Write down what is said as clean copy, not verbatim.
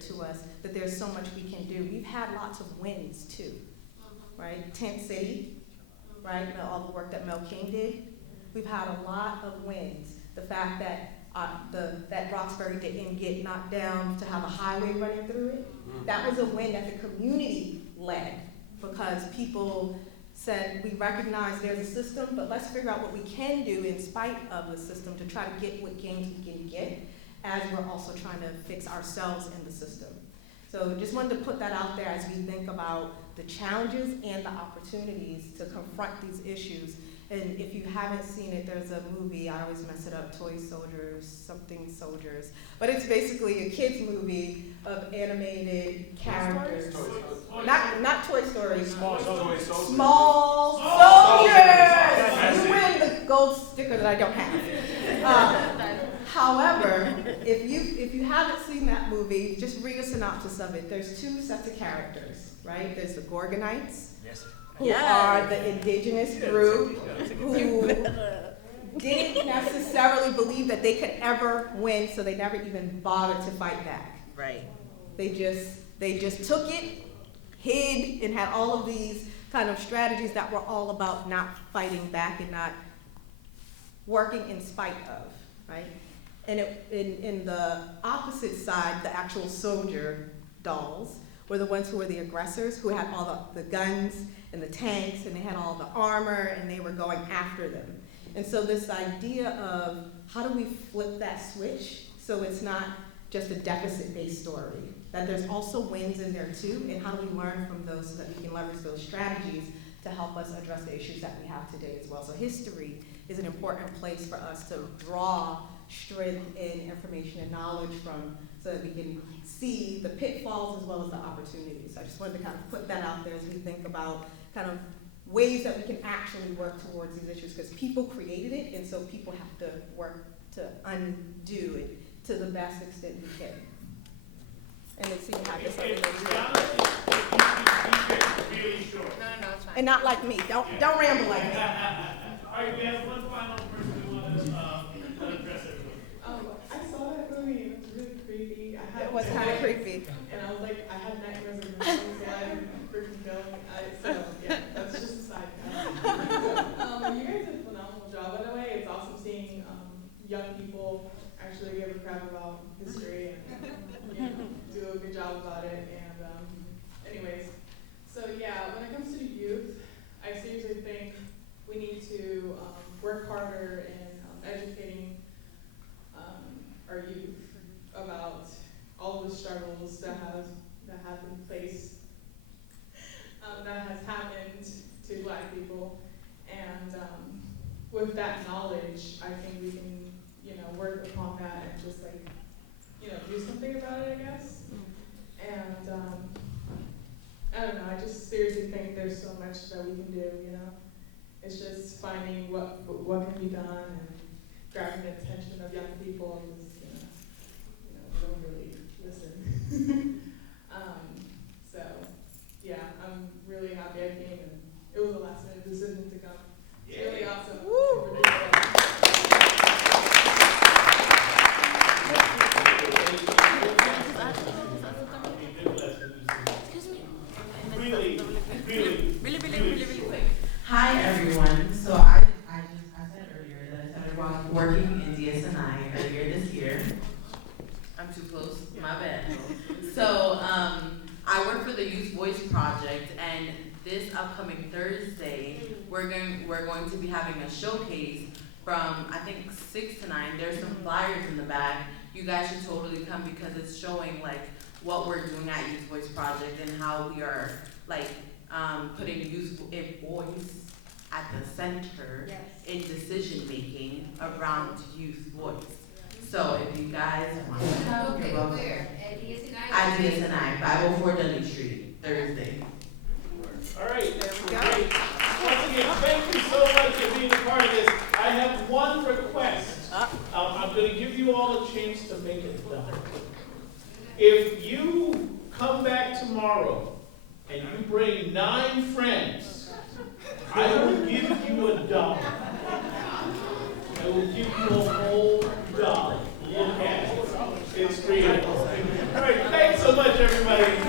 to us that there's so much we can do. We've had lots of wins too, right? Tent City, right? All the work that Mel King did. We've had a lot of wins. The fact that that Roxbury didn't get knocked down to have a highway running through it, that was a win that the community led, because people said, we recognize there's a system, but let's figure out what we can do in spite of the system to try to get what gains we can get, as we're also trying to fix ourselves in the system. So just wanted to put that out there as we think about the challenges and the opportunities to confront these issues. And if you haven't seen it, there's a movie, I always mess it up, Toy Soldiers, something Soldiers. But it's basically a kid's movie of animated characters. Not Toy Story. Small Soldiers. Small Soldiers! You win the gold sticker that I don't have. However, if you haven't seen that movie, just read a synopsis of it. There's two sets of characters, right? There's the Gorgonites, who are the indigenous group who didn't necessarily believe that they could ever win, so they never even bothered to fight back. Right. They just took it, hid, and had all of these kind of strategies that were all about not fighting back and not working in spite of, right? And in the opposite side, the actual soldier dolls were the ones who were the aggressors, who had all the guns and the tanks, and they had all the armor, and they were going after them. And so this idea of how do we flip that switch so it's not just a deficit-based story, that there's also wins in there too, and how do we learn from those so that we can leverage those strategies to help us address the issues that we have today as well. So history is an important place for us to draw strength in information and knowledge from, so that we can see the pitfalls as well as the opportunities. So I just wanted to kind of put that out there as we think about kind of ways that we can actually work towards these issues, because people created it, and so people have to work to undo it to the best extent we can. And let's see how this other really short. No, it's fine. and not like me. Don't ramble like me. All right, we have one final person who wants to address everyone. I saw that movie and it was really creepy. It was kind of creepy. And I was like, I had nightmares of movies, so I freaking film. So yeah, that's just a side note. You guys did a phenomenal job, by the way. It's awesome seeing young people actually give a crap about history and do a good job about it. And anyways, so yeah, when it comes to the youth, I seriously think we need to work harder in educating our youth about all the struggles that have been faced, that has happened to Black people, and with that knowledge, I think we can, work upon that and just do something about it, I guess. And I don't know. I just seriously think there's so much that we can do. It's just finding what can be done and grabbing the attention of young people, because they don't really listen. So yeah, I'm really happy I came, and it was a last minute decision to come. It's really awesome. Woo. Really quick. Hi everyone. So I said earlier that I started working in DSNI earlier this year. I'm too close. My bad. So I work for the Youth Voice Project, and this upcoming Thursday we're going to be having a showcase from I think 6 to 9. There's some flyers in the back. You guys should totally come, because it's showing what we're doing at Youth Voice Project and how we are putting youth voice at the center in decision making around youth voice. So if you guys want to come, you're welcome. Where? At DSNI, 504 Dudley Street, Thursday. All right. There we go. Great. Once again, thank you so much for being a part of this. I have one request. I'm going to give you all a chance to make it done. If you come back tomorrow and you bring 9 friends, I will give you $1. I will give you a whole dollar. Look at it. It's real. right, thanks so much, everybody.